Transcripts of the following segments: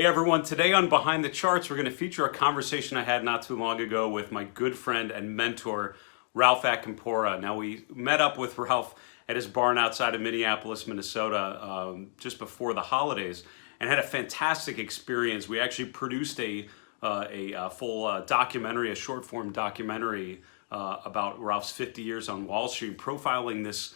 Hey everyone, today on Behind the Charts, we're going to feature a conversation I had not too long ago with my good friend and mentor, Ralph Acampora. Now, we met up with Ralph at his barn outside of Minneapolis, Minnesota, just before the holidays, and had a fantastic experience. We actually produced a full documentary, a short-form documentary about Ralph's 50 years on Wall Street, profiling this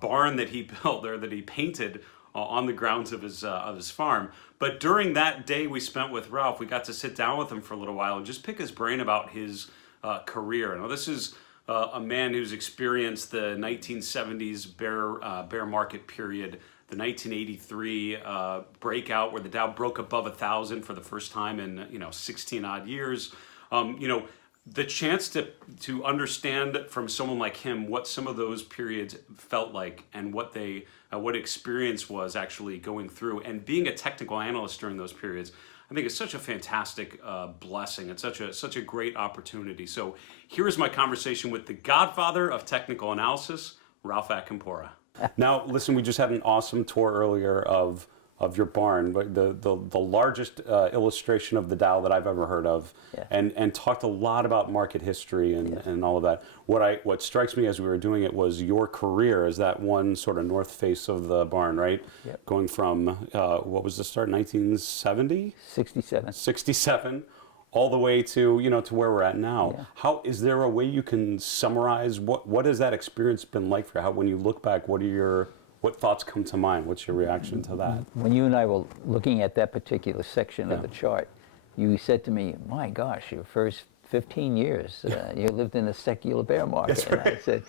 barn that he built there, that he painted on the grounds of his farm. But during that day we spent with Ralph, we got to sit down with him for a little while and just pick his brain about his career. Now, this is a man who's experienced the 1970s bear market period, the 1983 breakout where the Dow broke above 1,000 for the first time in 16 odd years. The chance to understand from someone like him what some of those periods felt like and what experience was actually going through and being a technical analyst during those periods, I think it's such a fantastic blessing. It's such a great opportunity. So here is my conversation with the Godfather of Technical Analysis, Ralph Acampora. Now, listen, we just had an awesome tour earlier of your barn, but the largest illustration of the Dow that I've ever heard of, yeah. and talked a lot about market history and all of that. What strikes me as we were doing it was your career as that one sort of north face of the barn, right? Yep. Going from, what was the start, 1970? 67. 67, all the way to where we're at now. Yeah. How is there a way you can summarize what has that experience been like for you? How, when you look back, what thoughts come to mind? What's your reaction to that? When you and I were looking at that particular section of the chart, you said to me, my gosh, your first 15 years, you lived in a secular bear market. Right. And I said,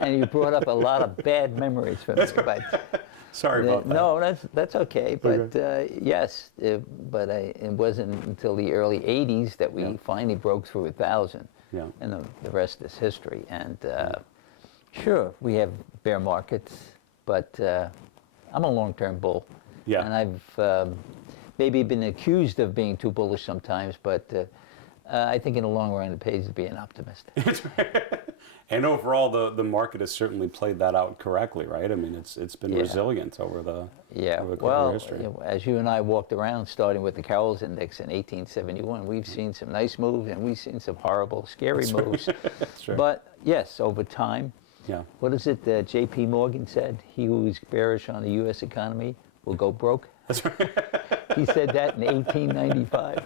and you brought up a lot of bad memories for me. But sorry about that. No, that's okay. But yes, it wasn't until the early 80s that we finally broke through 1,000. Yeah. And the rest is history. And sure, we have bear markets. But I'm a long-term bull, and I've maybe been accused of being too bullish sometimes, but I think in the long run it pays to be an optimist. And overall, the market has certainly played that out correctly, right? I mean, it's been resilient over the history. As you and I walked around, starting with the Carroll's Index in 1871, we've seen some nice moves, and we've seen some horrible, scary moves. That's right. But yes, over time. Yeah. What is it J.P. Morgan said? He who is bearish on the U.S. economy will go broke. That's right. He said that in 1895.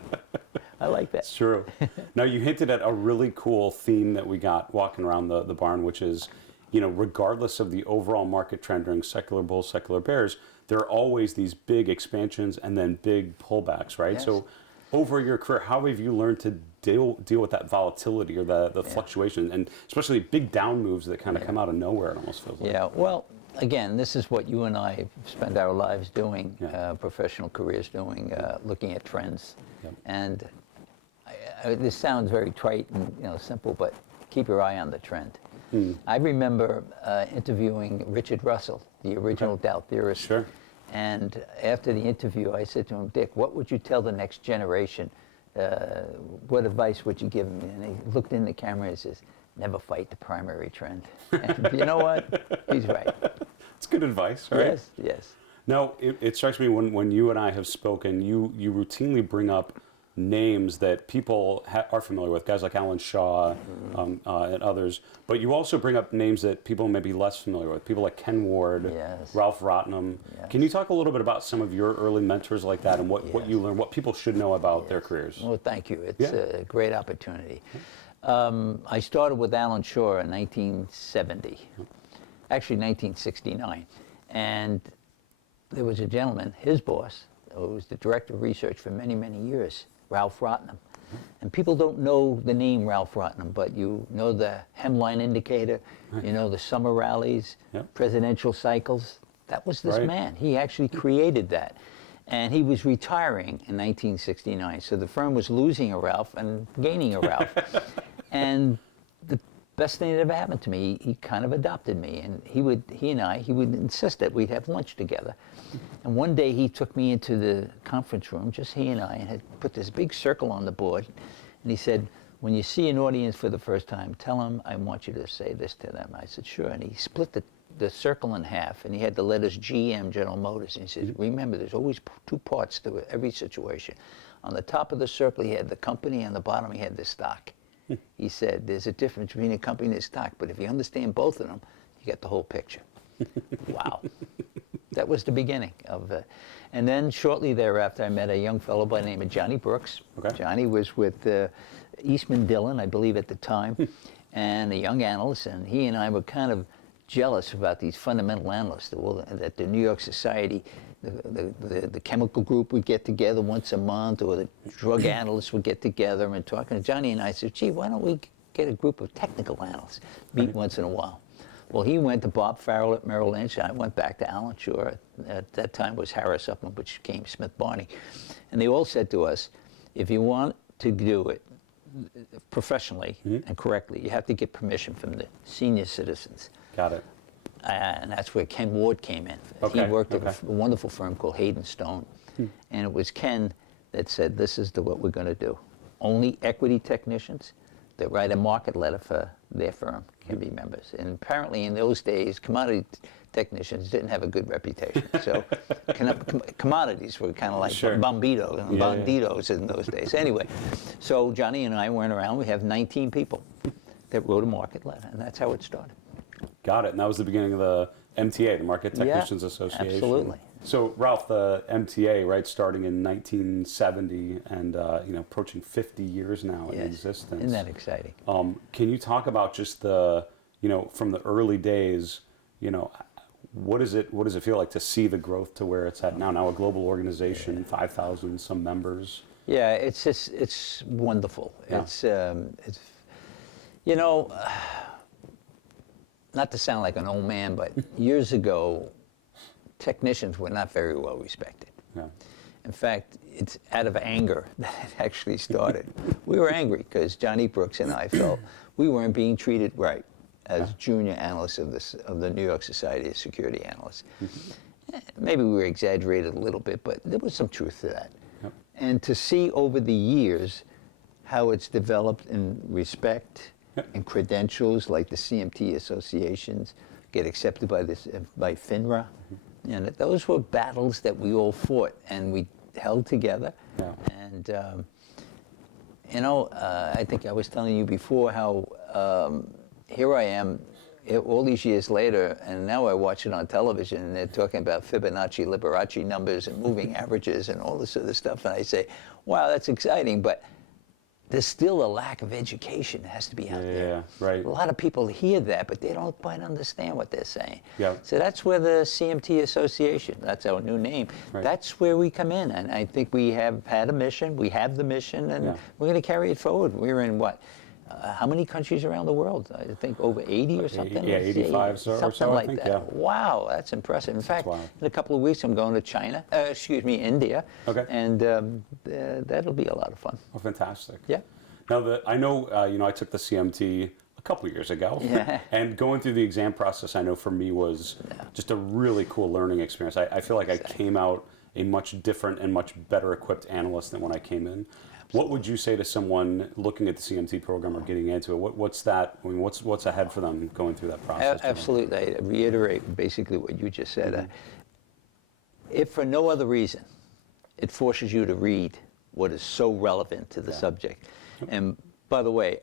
I like that. It's true. Now, you hinted at a really cool theme that we got walking around the barn, which is, regardless of the overall market trend during secular bulls, secular bears, there are always these big expansions and then big pullbacks, right? Yes. So over your career, how have you learned to deal with that volatility or the fluctuation, and especially big down moves that kind of come out of nowhere, it almost feels like? Yeah, well, again, this is what you and I spend our lives doing, professional careers doing, looking at trends. Yep. And this sounds very trite and simple, but keep your eye on the trend. I remember interviewing Richard Russell, the original Dow theorist. Sure. And after the interview, I said to him, Dick, what would you tell the next generation? What advice would you give him? And he looked in the camera and says, never fight the primary trend. And you know what? He's right. It's good advice, right? Yes, yes. Now, it strikes me when you and I have spoken, you routinely bring up names that people are familiar with, guys like Alan Shaw and others, but you also bring up names that people may be less familiar with, people like Ken Ward, Ralph Rottenham. Yes. Can you talk a little bit about some of your early mentors like that and what you learned, what people should know about their careers? Well, thank you. It's a great opportunity. I started with Alan Shaw in 1970, actually 1969, and there was a gentleman, his boss, who was the director of research for many, many years, Ralph Rottenham. And people don't know the name Ralph Rottenham, but you know the hemline indicator, you know the summer rallies, presidential cycles. That was this man. He actually created that. And he was retiring in 1969. So the firm was losing a Ralph and gaining a Ralph. And the best thing that ever happened to me, he kind of adopted me. And he would insist that we'd have lunch together. And one day he took me into the conference room, just he and I, and had put this big circle on the board. And he said, when you see an audience for the first time, tell them I want you to say this to them. I said, sure. And he split the circle in half, and he had the letters GM, General Motors. And he says, remember, there's always two parts to every situation. On the top of the circle, he had the company. On the bottom, he had the stock. He said, there's a difference between a company and a stock, but if you understand both of them, you get the whole picture. Wow. That was the beginning of it. And then shortly thereafter, I met a young fellow by the name of Johnny Brooks. Okay. Johnny was with Eastman Dillon, I believe, at the time, and a young analyst, and he and I were kind of jealous about these fundamental analysts that the New York Society, the chemical group would get together once a month, or the drug analysts would get together and talk. And Johnny and I said, gee, why don't we get a group of technical analysts, meet once in a while? Well, he went to Bob Farrell at Merrill Lynch, and I went back to Alan Shore. At that time was Harris Upman, which became Smith Barney. And they all said to us, if you want to do it professionally and correctly, you have to get permission from the senior citizens. Got it. And that's where Ken Ward came in. Okay, He worked at a wonderful firm called Hayden Stone. And it was Ken that said, this is what we're going to do. Only equity technicians that write a market letter for their firm can be members. And apparently in those days, commodity technicians didn't have a good reputation. So commodities were kind of like bombitos and banditos in those days. Anyway, so Johnny and I went around. We have 19 people that wrote a market letter, and that's how it started. Got it. And that was the beginning of the MTA, the Market Technicians Association. Absolutely. So, Ralph, the MTA, right, starting in 1970 and approaching 50 years now in existence. Isn't that exciting? Can you talk about just the, from the early days, what does it feel like to see the growth to where it's at now? Now a global organization, 5,000 some members. Yeah, it's wonderful. Yeah. It's not to sound like an old man, but years ago, technicians were not very well respected. Yeah. In fact, it's out of anger that it actually started. We were angry because Johnny Brooks and I felt we weren't being treated right as junior analysts of the New York Society of Security Analysts. Maybe we were exaggerated a little bit, but there was some truth to that. Yep. And to see over the years how it's developed in respect and credentials, like the CMT associations get accepted by FINRA. And those were battles that we all fought, and we held together. Yeah. And I think I was telling you before how here I am all these years later, and now I watch it on television, and they're talking about Fibonacci, Liberace numbers and moving averages and all this other stuff, and I say, wow, that's exciting, but there's still a lack of education that has to be out there. Yeah, right. A lot of people hear that, but they don't quite understand what they're saying. Yeah. So that's where the CMT Association, that's our new name, that's where we come in. And I think we have had a mission, we have the mission, and we're going to carry it forward. We're in what? How many countries around the world? I think over 80 or something? Yeah, 85 or something so, like I think, that. yeah. Wow, that's impressive. In fact, in a couple of weeks I'm going to India. Okay. And that'll be a lot of fun. Oh, fantastic. Yeah. Now, I know, I took the CMT a couple of years ago. Yeah. And going through the exam process, I know for me was just a really cool learning experience. I feel like I came out a much different and much better equipped analyst than when I came in. What would you say to someone looking at the CMT program or getting into it? What's ahead for them going through that process? Absolutely. I reiterate basically what you just said. If for no other reason, it forces you to read what is so relevant to the subject. And by the way,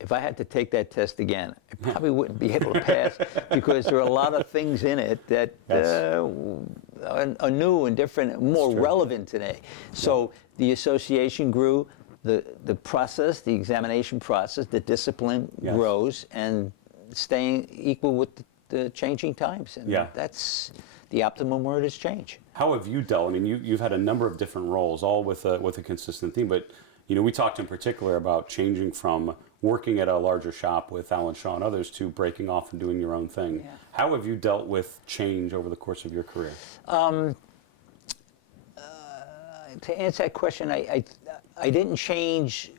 if I had to take that test again, I probably wouldn't be able to pass because there are a lot of things in it that are new and different, more relevant today. So the association grew, the process, the examination process, the discipline grows, and staying equal with the changing times. And that's the optimum word is change. How have you dealt? I mean, you've had a number of different roles, all with a consistent theme, but we talked in particular about changing from working at a larger shop with Alan Shaw and others to breaking off and doing your own thing. Yeah. How have you dealt with change over the course of your career? To answer that question, I didn't change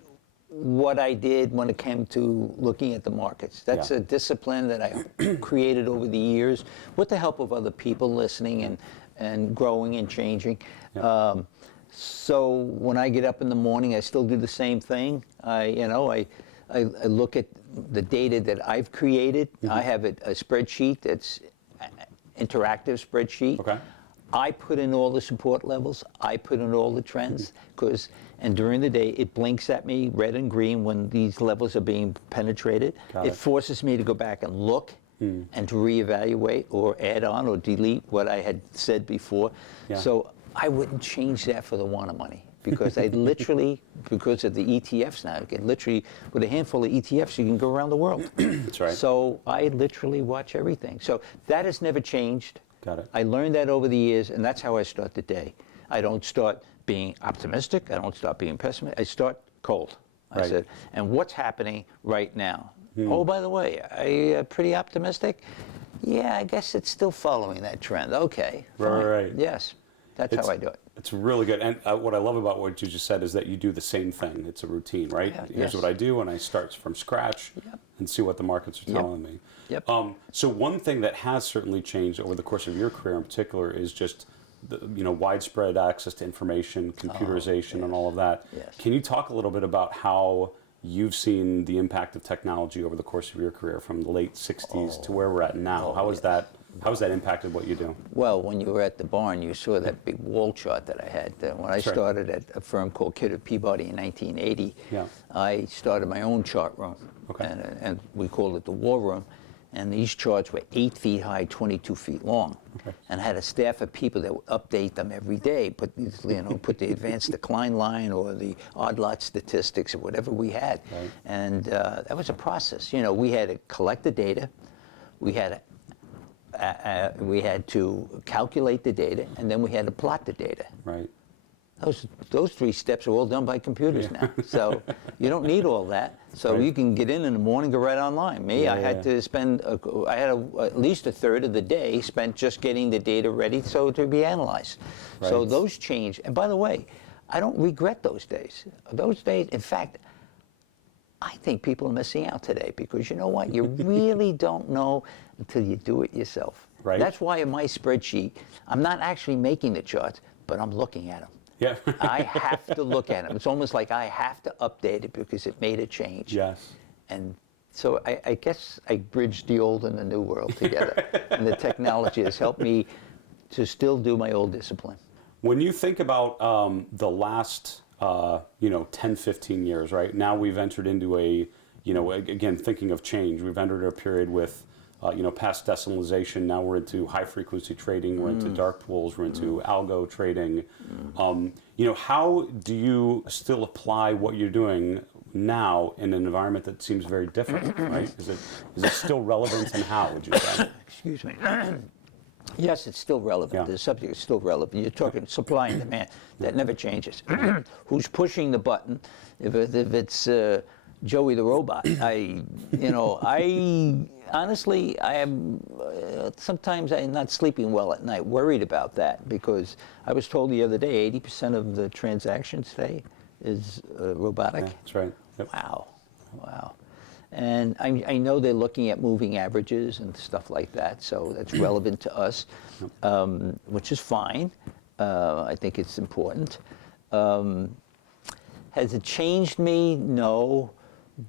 what I did when it came to looking at the markets. That's a discipline that I created over the years with the help of other people listening and growing and changing. Yeah. So when I get up in the morning, I still do the same thing. I look at the data that I've created. I have a spreadsheet that's interactive spreadsheet. Okay. I put in all the support levels. I put in all the trends, and during the day it blinks at me red and green when these levels are being penetrated. It forces me to go back and look and to reevaluate or add on or delete what I had said before. Yeah. So I wouldn't change that for the want of money, because I literally, because of the ETFs now, you can literally, with a handful of ETFs, you can go around the world. That's right. So I literally watch everything. So that has never changed. Got it. I learned that over the years, and that's how I start the day. I don't start being optimistic. I don't start being pessimistic. I start cold. I said, and what's happening right now? Oh, by the way, are you pretty optimistic? Yeah, I guess it's still following that trend. Okay, fine. Right. Yes, that's how I do it. It's really good. And what I love about what you just said is that you do the same thing. It's a routine, right? Yeah, Here's what I do, and I start from scratch and see what the markets are telling me. Yep. So one thing that has certainly changed over the course of your career in particular is just the widespread access to information, computerization, and all of that. Yes. Can you talk a little bit about how you've seen the impact of technology over the course of your career from the late 60s to where we're at now? How has that impacted what you do? Well, when you were at the barn, you saw that big wall chart that I had. When I started at a firm called Kidder Peabody in 1980, I started my own chart room, and we called it the war room. And these charts were 8 feet high, 22 feet long, and had a staff of people that would update them every day. Put the advanced decline line or the odd lot statistics or whatever we had, and that was a process. We had to collect the data, we had to calculate the data, and then we had to plot the data. Right. Those 3 steps are all done by computers now. So you don't need all that. So you can get in the morning, go right online. Me, I had to spend, at least a third of the day spent just getting the data ready to be analyzed. So those changed. And by the way, I don't regret those days. Those days, in fact, I think people are missing out today, because you know what? You really don't know until you do it yourself. Right. That's why in my spreadsheet, I'm not actually making the charts, but I'm looking at them. Yeah. I have to look at them. It's almost like I have to update it because it made a change. Yes. And so I guess I bridged the old and the new world together. And the technology has helped me to still do my old discipline. When you think about the last 10, 15 years, right? Now we've entered into again, thinking of change, we've entered a period with past decimalization. Now we're into high frequency trading, we're into dark pools, we're into algo trading. How do you still apply what you're doing now in an environment that seems very different, right? Is it still relevant, and how would you say? Excuse me. Yes, it's still relevant. The subject is still relevant. You're talking supply and demand. That never changes. Who's pushing the button? If it's Joey the robot, honestly, I am sometimes I'm not sleeping well at night, worried about that, because I was told the other day 80% of the transactions today is robotic. Yeah, that's right. Yep. Wow. And I know they're looking at moving averages and stuff like that, so that's relevant to us, which is fine. I think it's important. Has it changed me? No.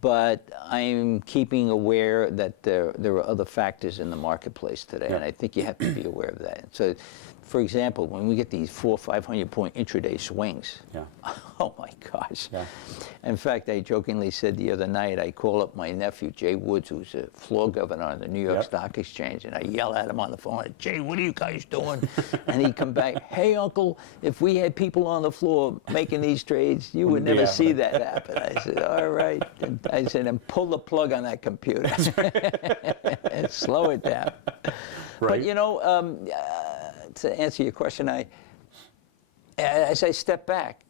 But I'm keeping aware that there are other factors in the marketplace today, and I think you have to be aware of that. So, for example, when we get these 400 or 500 point intraday swings, oh my gosh. Yeah. In fact, I jokingly said the other night, I call up my nephew, Jay Woods, who's a floor governor on the New York Stock Exchange, and I yell at him on the phone, Jay, what are you guys doing? And he'd come back, hey, Uncle, if we had people on the floor making these trades, you would never see that happen. I said, all right. And I said, and pull the plug on that computer. And slow it down. Right. But, to answer your question, as I step back,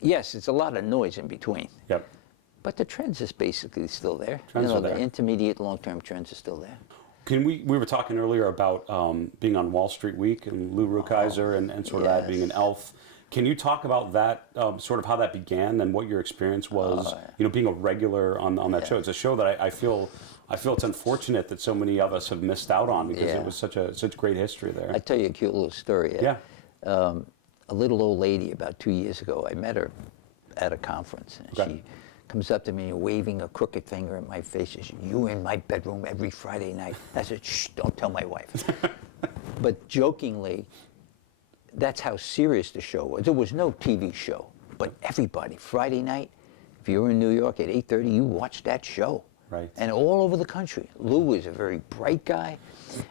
yes, it's a lot of noise in between. Yep. But the trends is basically still there. Trends are there. The intermediate long-term trends are still there. We were talking earlier about being on Wall Street Week and Lou Rukeyser and sort of that being an elf. Can you talk about that, sort of how that began and what your experience was, being a regular on that show? It's a show that I feel it's unfortunate that so many of us have missed out on, because it was such great history there. I tell you a cute little story. A little old lady about 2 years ago, I met her at a conference, and she comes up to me waving a crooked finger at my face. She said, you in my bedroom every Friday night. I said, shh, don't tell my wife. But jokingly, that's how serious the show was. There was no TV show, but everybody, Friday night, if you were in New York at 8:30, you watched that show. Right. And all over the country. Lou was a very bright guy,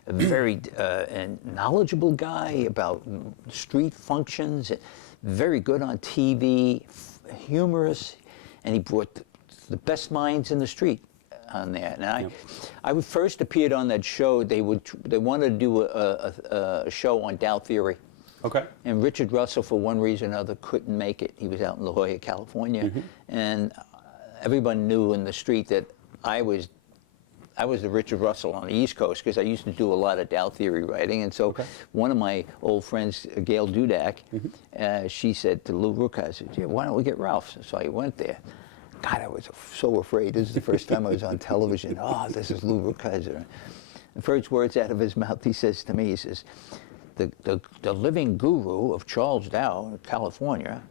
a very and knowledgeable guy about street functions, very good on TV, humorous, and he brought the best minds in the street on there. And I first appeared on that show. They wanted to do a show on Dow theory. Okay. And Richard Russell, for one reason or another, couldn't make it. He was out in La Jolla, California, and everyone knew in the street that I was the Richard Russell on the East Coast because I used to do a lot of Dow theory writing. And so one of my old friends, Gail Dudak, she said to Lou Rukeyser, "Yeah, why don't we get Ralph?" So I went there. God, I was so afraid. This is the first time I was on television. Oh, this is Lou Rukeyser. The first words out of his mouth, he says to me, he says, the living guru of Charles Dow, California,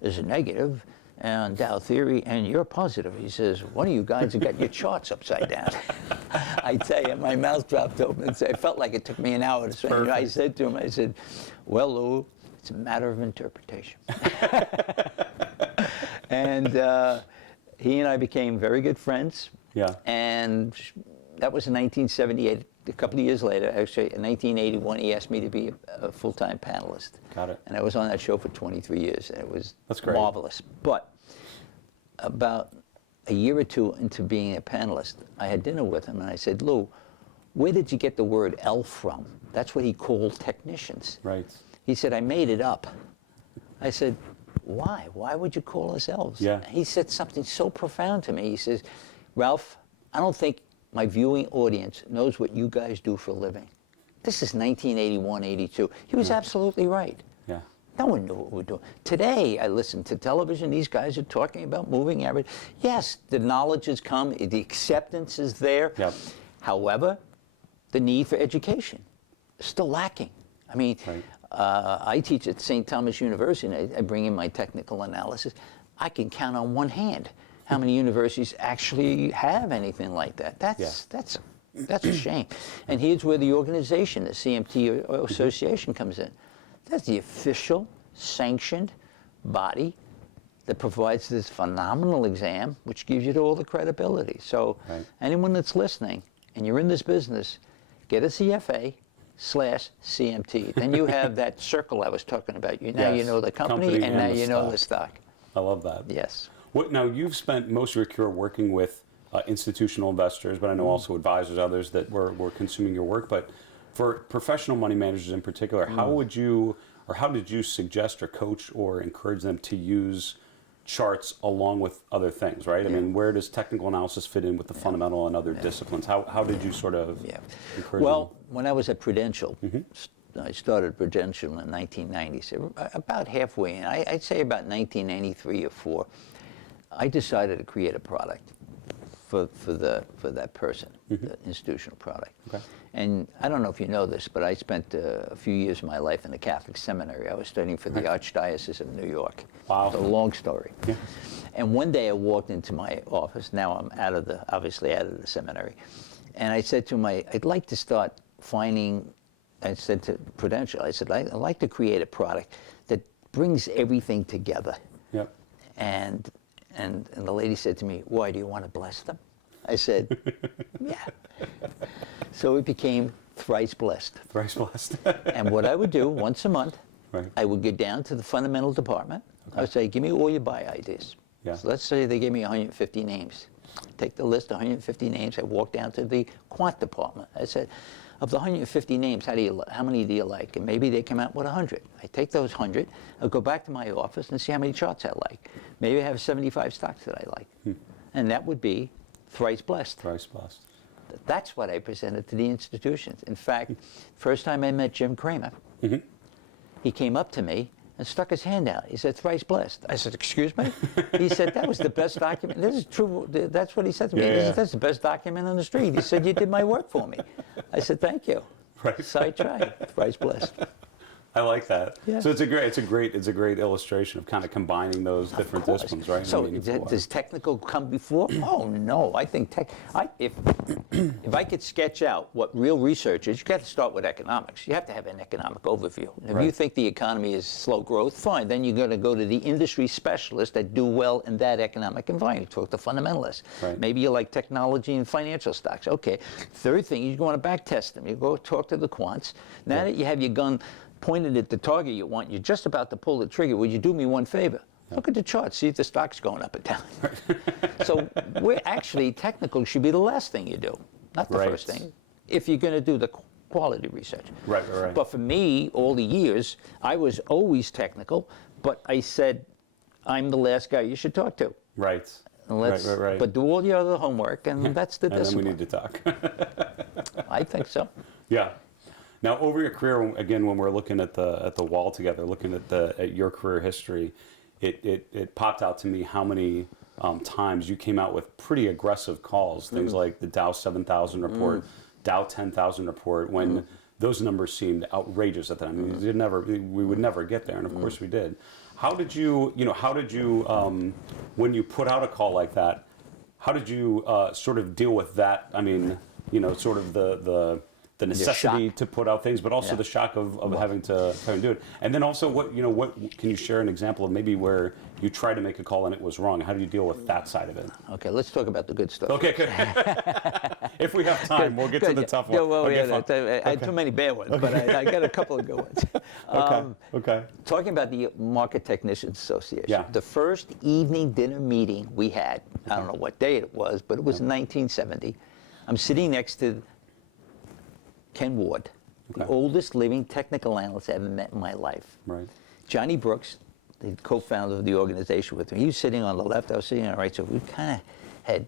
is a negative, and Dow theory, and you're positive. He says, one of you guys have got your charts upside down. I tell you, my mouth dropped open. And I felt like it took me an hour to say. You know, I said to him, I said, well, Lou, it's a matter of interpretation. And he and I became very good friends. Yeah. And that was in 1978. A couple of years later, actually, in 1981, he asked me to be a full-time panelist. Got it. And I was on that show for 23 years, and it was That's great. Marvelous. But about a year or two into being a panelist, I had dinner with him, and I said, Lou, where did you get the word elf from? That's what he called technicians. Right. He said, I made it up. I said, why? Why would you call us elves? Yeah. He said something so profound to me. He says, Ralph, I don't think my viewing audience knows what you guys do for a living. This is 1981, 82. He was absolutely right. Yeah. No one knew what we were doing. Today, I listen to television. These guys are talking about moving average. Yes, the knowledge has come. The acceptance is there. Yep. However, the need for education is still lacking. I mean, I teach at St. Thomas University, and I bring in my technical analysis. I can count on one hand how many universities actually have anything like that. That's a shame. And here's where the organization, the CMT association, comes in. That's the official, sanctioned body that provides this phenomenal exam, which gives you all the credibility. So anyone that's listening, and you're in this business, get a CFA/CMT. Then you have that circle I was talking about. Now you know the company and now you know the stock. I love that. Yes. Now, you've spent most of your career working with institutional investors, but I know also advisors, others that were consuming your work. But for professional money managers in particular, how would you, or how did you suggest or coach or encourage them to use charts along with other things, right? I mean, where does technical analysis fit in with the fundamental and other disciplines? How did you sort of encourage them? When I was at Prudential, I started Prudential in 1990, so about halfway in. I'd say about 1993 or 4. I decided to create a product for that person, the institutional product. Okay. And I don't know if you know this, but I spent a few years of my life in the Catholic seminary. I was studying for the Archdiocese of New York. Wow. It's a long story. Yeah. And one day I walked into my office. Now I'm obviously out of the seminary. And I said to him, I'd like to start finding, I said to Prudential, I said, I'd like to create a product that brings everything together. Yep. And the lady said to me, why, do you want to bless them? I said, yeah. So it became Thrice Blessed. Thrice Blessed. And what I would do once a month, I would go down to the fundamental department. I would say, give me all your buy ideas. Yeah. So let's say they gave me 150 names. Take the list, 150 names. I walk down to the quant department. I said, of the 150 names, how many do you like? And maybe they come out with 100. I take those 100, I'll go back to my office and see how many charts I like. Maybe I have 75 stocks that I like. And that would be Thrice Blessed. Thrice Blessed. That's what I presented to the institutions. In fact, first time I met Jim Cramer, he came up to me and stuck his hand out. He said, Thrice Blessed. I said, excuse me? He said, that was the best document. This is true. That's what he said to me. He said, that's the best document on the street. He said, you did my work for me. I said, thank you. Right. So I tried. Thrice Blessed. I like that. Yeah. So it's a great illustration of kind of combining those different disciplines, right? So does technical come before? Oh no, I think if I could sketch out what real research is, you got to start with economics. You have to have an economic overview. If you think the economy is slow growth, fine. Then you're going to go to the industry specialists that do well in that economic environment. Talk to fundamentalists. Right. Maybe you like technology and financial stocks. Okay. Third thing, you go to back test them. You go talk to the quants. Now that you have your gun pointed at the target you want, you're just about to pull the trigger. Would you do me one favor? Look at the chart, see if the stock's going up or down. So we're actually, technical should be the last thing you do, not the first thing, if you're going to do the quality research. Right. But for me, all the years, I was always technical, but I said, I'm the last guy you should talk to. Right. Right. But do all your other homework, and that's the discipline. And then we need to talk. I think so. Yeah. Now, over your career, again, when we're looking at the wall together, looking at your career history, it popped out to me how many times you came out with pretty aggressive calls, things like the Dow 7,000 report, Dow 10,000 report, when those numbers seemed outrageous at the time. We would never get there, and of course we did. How did you, when you put out a call like that, how did you sort of deal with that? I mean, sort of the necessity to put out things, but also the shock of having to do it. And then also, what can you share an example of maybe where you tried to make a call and it was wrong? How do you deal with that side of it? Okay, let's talk about the good stuff. Okay, good. If we have time, we'll get to the tough one. I had too many bad ones, but I got a couple of good ones. Okay. Talking about the Market Technicians Association, the first evening dinner meeting we had, I don't know what day it was, but it was in 1970. I'm sitting next to Ken Ward, the oldest living technical analyst I ever met in my life. Right. Johnny Brooks, the co-founder of the organization with me, he was sitting on the left, I was sitting on the right, so we kind of had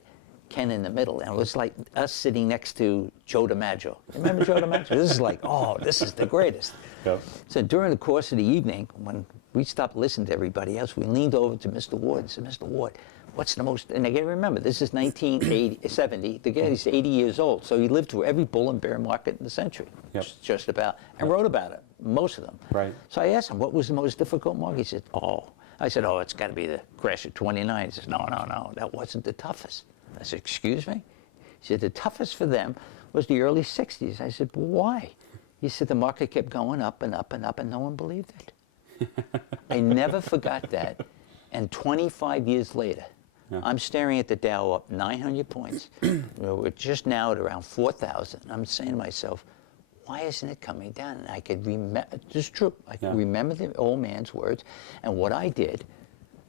Ken in the middle, and it was like us sitting next to Joe DiMaggio. Remember Joe DiMaggio? This is like, this is the greatest. Yep. So during the course of the evening, when we stopped listening to everybody else, we leaned over to Mr. Ward and said, Mr. Ward, what's the most, and again, remember, this is 1970, the guy's 80 years old, so he lived through every bull and bear market in the century, just about, and wrote about it, most of them. Right. So I asked him, what was the most difficult market? He said, I said, it's got to be the crash of 29. He said, no, that wasn't the toughest. I said, excuse me? He said, the toughest for them was the early 60s. I said, well, why? He said, the market kept going up and up and up, and no one believed it. I never forgot that. And 25 years later, I'm staring at the Dow up 900 points. We're just now at around 4,000. I'm saying to myself, why isn't it coming down? And I could remember, it's true, I could remember the old man's words. And what I did,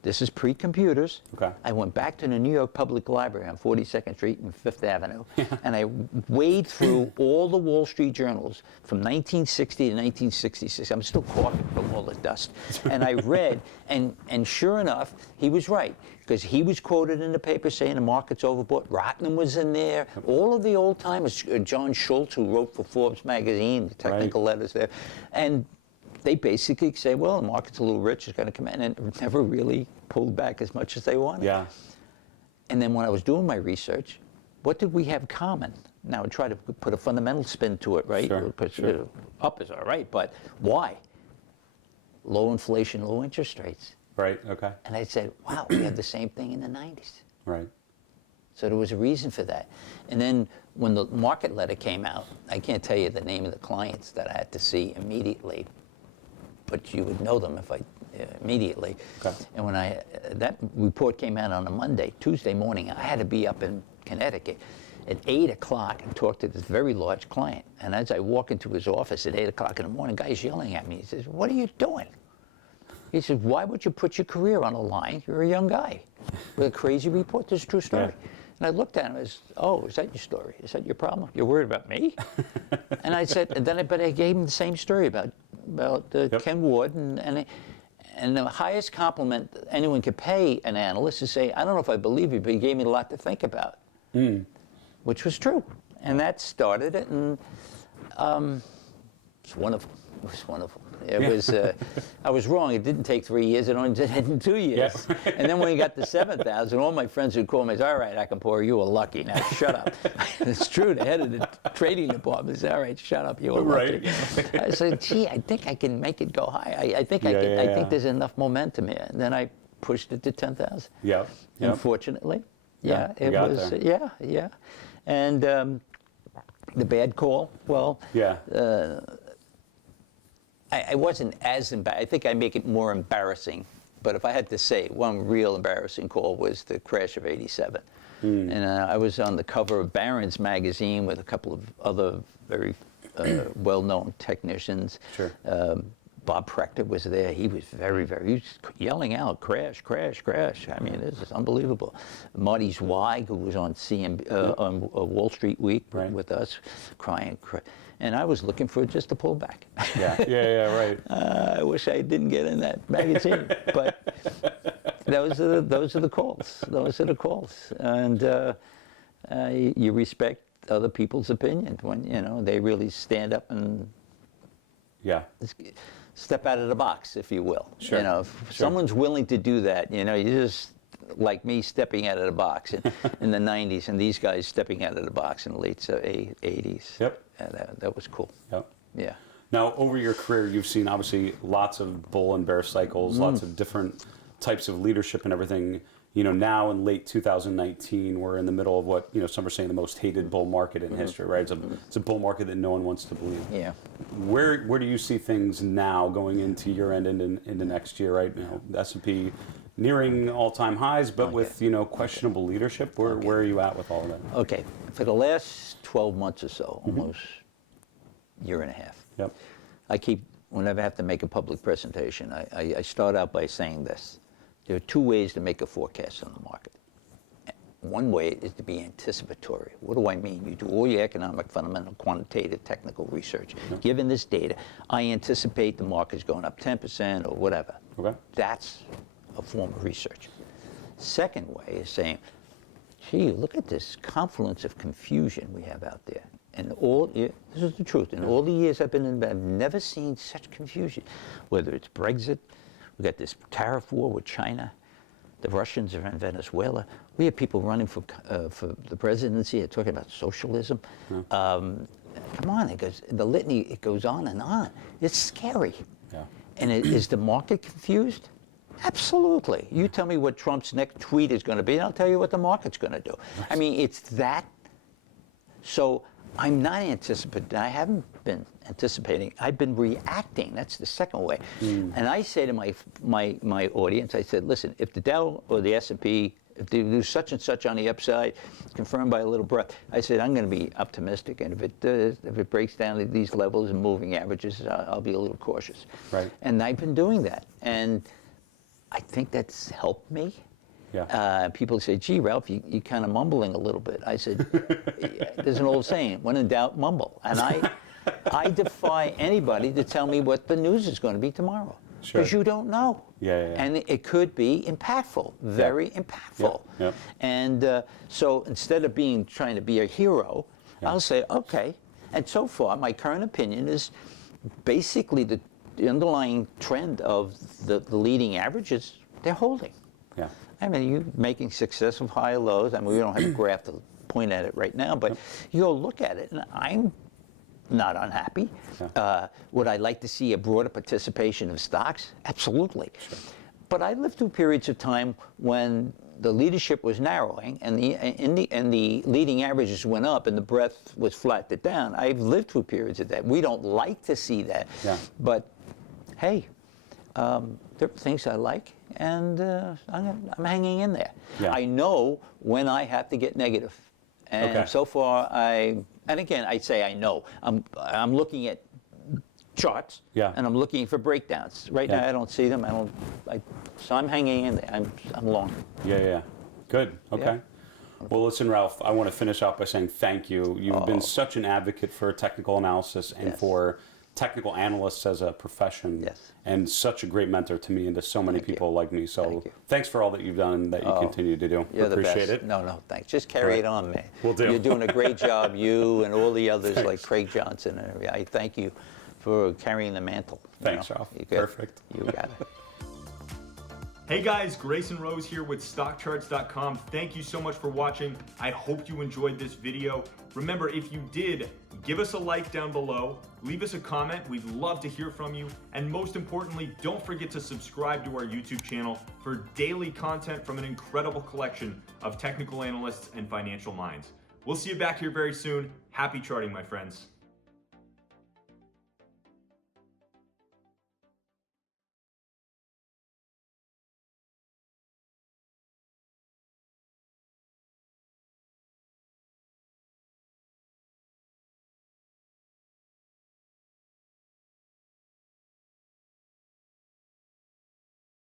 this is pre-computers. I went back to the New York Public Library on 42nd Street and Fifth Avenue, and I waded through all the Wall Street journals from 1960 to 1966. I'm still coughing from all the dust. And I read, and sure enough, he was right, because he was quoted in the paper saying the market's overbought. Rotman was in there. All of the old timers, John Schultz, who wrote for Forbes magazine, the technical letters there, and they basically say, well, the market's a little rich, it's going to come in, and it never really pulled back as much as they wanted. Yeah. And then when I was doing my research, what did we have common? Now, I try to put a fundamental spin to it, right? Sure. Up is all right, but why? Low inflation, low interest rates. Right, okay. And I said, wow, we had the same thing in the 90s. Right. So there was a reason for that. And then when the market letter came out, I can't tell you the name of the clients that I had to see immediately, but you would know them if I immediately. Okay. And when that report came out on a Monday, Tuesday morning, I had to be up in Connecticut at 8 o'clock and talk to this very large client. And as I walk into his office at 8 o'clock in the morning, guy's yelling at me. He says, what are you doing? He says, why would you put your career on the line? You're a young guy with a crazy report. This is a true story. Yeah. And I looked at him as, is that your story? Is that your problem? You're worried about me? And I said, but I gave him the same story about Ken Ward, and the highest compliment anyone could pay an analyst is say, I don't know if I believe you, but you gave me a lot to think about, which was true. And that started it, and it's wonderful. It was wonderful. It was, I was wrong. It didn't take 3 years. It only did it in 2 years. Yeah. And then when we got to 7,000, all my friends would call me and say, all right, Acampora, you were lucky. Now shut up. It's true. The head of the trading department said, all right, shut up. You were lucky. Right. I said, gee, I think I can make it go high. I think I think there's enough momentum here. And then I pushed it to 10,000. Yeah. Unfortunately. Yeah, it was. There. Yeah. And the bad call, well, I wasn't as embarrassed. I think I make it more embarrassing. But if I had to say, one real embarrassing call was the crash of '87. And I was on the cover of Barron's magazine with a couple of other very well-known technicians. Sure. Bob Prechter was there. He was he was yelling out, crash, crash, crash. I mean, this is unbelievable. Marty Zweig, who was on on Wall Street Week with us, crying. And I was looking for just a pullback. Right. I wish I didn't get in that magazine, but those are the calls. Those are the calls, and you respect other people's opinion when they really stand up and step out of the box, if you will. Sure. If someone's willing to do that, you just like me stepping out of the box in the 90s, and these guys stepping out of the box in the late 80s. Yep. That was cool. Yep. Yeah. Now, over your career, you've seen obviously lots of bull and bear cycles, lots of different types of leadership and everything. Now in late 2019, we're in the middle of what some are saying the most hated bull market in history, right? It's a bull market that no one wants to believe. Yeah. Where do you see things now going into year end and into next year, right? The S&P nearing all-time highs, but with questionable leadership. Where are you at with all of that? Okay, for the last 12 months or so, almost year and a half. Yep. I keep, whenever I have to make a public presentation, I start out by saying this. There are two ways to make a forecast on the market. One way is to be anticipatory. What do I mean? You do all your economic, fundamental, quantitative, technical research. Yep. Given this data, I anticipate the market's going up 10% or whatever. Okay. That's a form of research. Second way is saying, gee, look at this confluence of confusion we have out there. And this is the truth. In all the years I've been in, I've never seen such confusion. Whether it's Brexit, we got this tariff war with China, the Russians are in Venezuela. We have people running for the presidency. They're talking about socialism. Come on, the litany. It goes on and on. It's scary. Yeah. And is the market confused? Absolutely. You tell me what Trump's next tweet is going to be, and I'll tell you what the market's going to do. I mean, it's that. So I'm not anticipating. I haven't been anticipating. I've been reacting. That's the second way. And I say to my audience, I said, listen, if the Dow or the S&P, if they do such and such on the upside, confirmed by a little breath, I said, I'm going to be optimistic. And if it breaks down to these levels and moving averages, I'll be a little cautious. Right. And I've been doing that. And I think that's helped me. Yeah. People say, gee, Ralph, you kind of mumbling a little bit. I said, there's an old saying, when in doubt, mumble. And I defy anybody to tell me what the news is going to be tomorrow. Because you don't know. And it could be impactful, very impactful. And so instead of trying to be a hero, I'll say, okay. And so far, my current opinion is basically the underlying trend of the leading averages, they're holding. Yeah. I mean, you're making successive high lows. I mean, we don't have a graph to point at it right now, but you go look at it, and I'm not unhappy. Would I like to see a broader participation of stocks? Absolutely. Sure. But I lived through periods of time when the leadership was narrowing and the leading averages went up and the breadth was flattened down. I've lived through periods of that. We don't like to see that, but hey, there are things I like, and I'm hanging in there. I know when I have to get negative, and so far and again I say I know. I'm looking at charts, and I'm looking for breakdowns. Right now I don't see them. So I'm hanging in there. I'm long. Yeah. Good. Okay. Yeah. Well, listen, Ralph, I want to finish off by saying thank you. You've been such an advocate for technical analysis and for technical analysts as a profession, and such a great mentor to me and to so many people like me. So thanks for all that you've done and that you continue to do. You're appreciate the best. it. No, thanks. Just carry it on, man. Will do. You're doing a great job, you and all the others like Craig Johnson and everything. I thank you for carrying the mantle. Thanks, Ralph. You good. Perfect. You got it. Hey guys, Grayson Rose here with StockCharts.com. Thank you so much for watching. I hope you enjoyed this video. Remember, if you did, give us a like down below, leave us a comment. We'd love to hear from you. And most importantly, don't forget to subscribe to our YouTube channel for daily content from an incredible collection of technical analysts and financial minds. We'll see you back here very soon. Happy charting, my friends.